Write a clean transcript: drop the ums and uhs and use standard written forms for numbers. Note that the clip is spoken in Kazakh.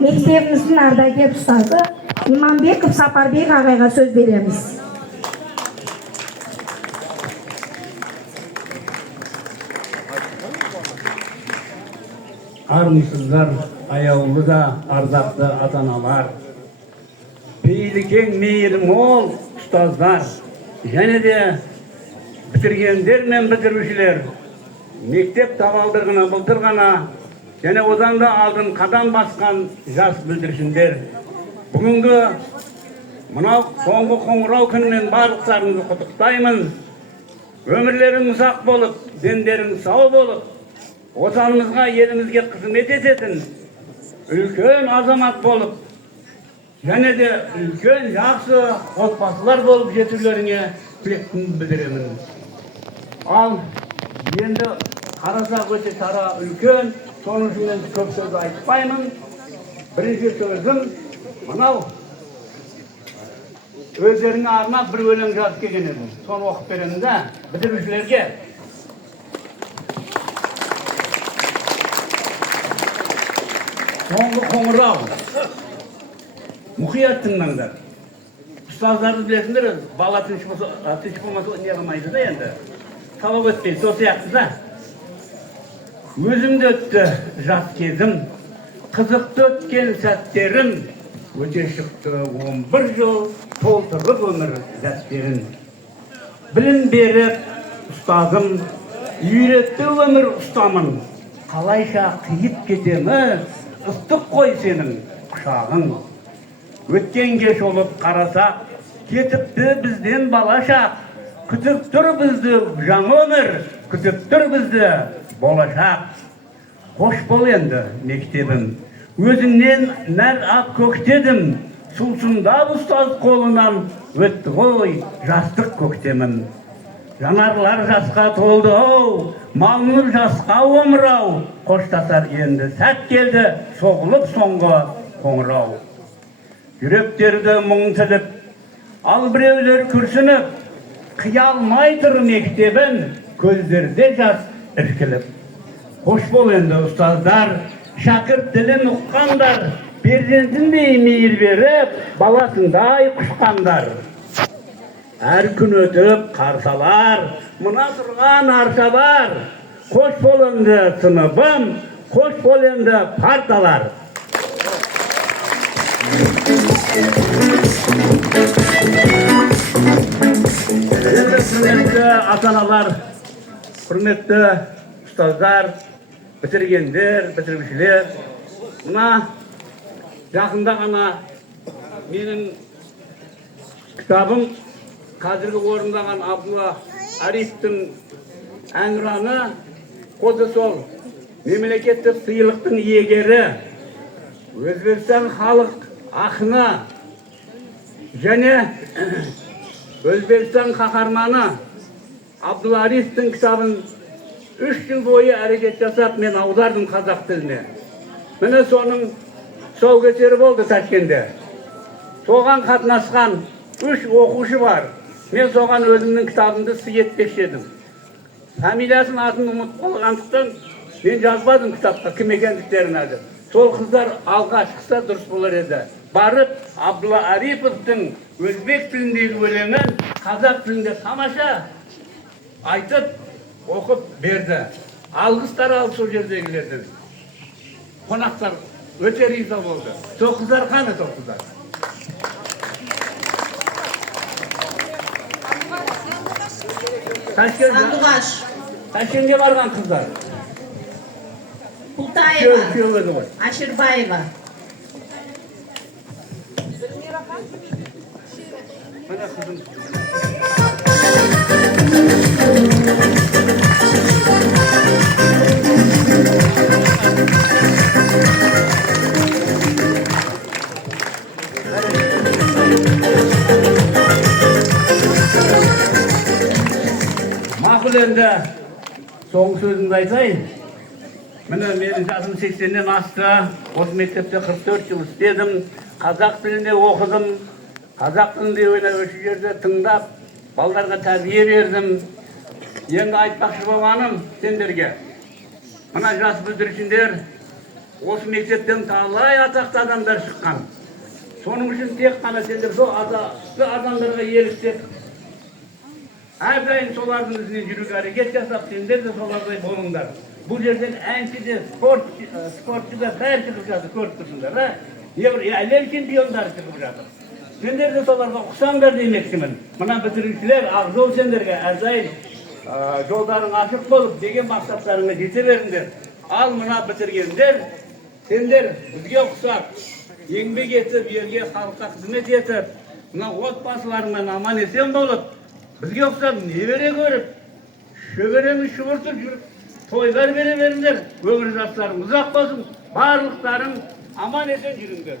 мектебіміздің ардагер ұстазы Иманбеков Сапарбек ағайға сөз береміз. Армысыздар, аяулы да ардақты ата-аналар, пейілі кең мейірі мол ұстаздар, және де бітіргендер мен бітірушілер, мектеп табалдырығына былтыр ғана және одан да алдын қадам басқан жас бүлдіршіндер. Бүгінгі мынау соңғы қоңырау күнімен барлықтарыңызды құттықтаймын. Өмірлерің ұзақ болып, дендерің сау болып, отанымызға, елімізге қызмет ететін үлкен азамат болып, және де үлкен жақсы отбасылар болып жетулеріңе тілектімді білдіремін. Ал енді қарасақ өте шара үлкен, соның үшін көп сөз айтпаймын. Бірінші сөзім мынау өздеріңе арнап бір өлең жазып келген едім. Соны оқып беремін да бітірушілерге. Соңғы қоңырау. Мұқият тыңдаңдар. Ұстаздарды білесіңдер, бала тыныш болмаса не қылмайды да енді. Талап өтпейді, сол сияқты да. Өзімде өтті жас кезім, қызықты өткен сәттерім, өте шықты 11 жыл толтырып өмір дәстерін. Білім беріп ұстазым, үйретті өмір ұстамын, қалайша қиып кетемі, ыстық қой сенің құшағың. Өткен кеш олып қарасақ, кетіпті бізден балашақ, күтіп тұр бізді жаңа өмір, күтіп тұр бізді болашақ. Қош бол енді мектебім, өзіңнен нәр ақ көктедім, сусындап ұстаз қолынан өтті ғой жастық көктемім. Жанарлар жасқа толды оу, маңнұр жасқа омырау, қоштасар енді сәт келді, соғылып соңғы қоңырау. Жүректерді мұң тіліп, ал біреулер күрсініп, қия алмай тұр мектебін, көздерде жас іркіліп. Қош бол енді ұстаздар, шәкірт тілін ұққандар, перзентіндей мейір беріп, баласындай құшқандар. Әр күн өтіп қарсалар, мына тұрған аршалар. Қош бол енді сыныбым, қош бол енді парталар. Құрметті ата-аналар, құрметті ұстаздар, бітіргендер, бітірушілер, мына жақында ғана менің кітабым қазіргі орындаған Абдулла Арифтің әнұраны коды сол мемлекеттік сыйлықтың иегері, Өзбекстан халық ақыны және Өзбекстан қаһарманы Абдулла Арифтің кітабын 3 жыл бойы әрекет жасап мен аудардым қазақ тіліне. Міне соның тұсаукесері болды Ташкентте. Соған қатынасқан 3 оқушы бар. Мен соған өзімнің кітабымды сый етпекші едім. Фамилиясын атын ұмытып қалғандықтан мен жазбадым кітапқа кім екендіктерін әлі. Сол қыздар алға шықса дұрыс болар еді. Барып Абдулла Ариповтың өзбек тіліндегі өлеңін қазақ тілінде тамаша айтып оқып берді. Алғыстар алды сол жердегілерден. Қонақтар өте риза болды. Сол қыздар қане сол қыздар? Сандуғаш. Ташкентке барған қыздар. Пултаева. Аширбаева. Міне қызым. Мақұл енді соңғы сөзімді айтайын. Міне менің жасым 80-ден асты. Осы мектепте 44 жыл істедім. Қазақ тілінде оқыдым. Қазақ тілінде осы жерде тыңдап, балдарға тәрбие бердім. Енді айтпақшы болғаным сендерге. Мына жас бүлдіршіндер Осы мектептен талай атақты адамдар шыққан. Соның үшін тек қана сендер сол атақты адамдарға еліктеп, әрдайым солардың ізіне жүруге әрекет жасап, сендер де солардай болыңдар. Бұл жерден әнші де, спортшы да бәрі шығып жатыр, көріп тұрсыңдар. Әлем чемпиондары шығып жатыр. Сендер де соларға ұқсаңдар демекшімін. Мына бітірушілер Ақжол сендерге әрдайым жолдарың ашық болып деген мақсаттарыңа жете беріңдер. Ал мына бітіргендер, сендер бізге ұқсап, еңбек етіп, елге халыққа қызмет етіп, мына отбасыларыңмен аман есен болып, бізге ұқсап небере көріп, шөберені шұбыртып жүріп, тойлар бере беріңдер. Өмір жастарың ұзақ болсын, барлықтарың аман есен жүріңдер.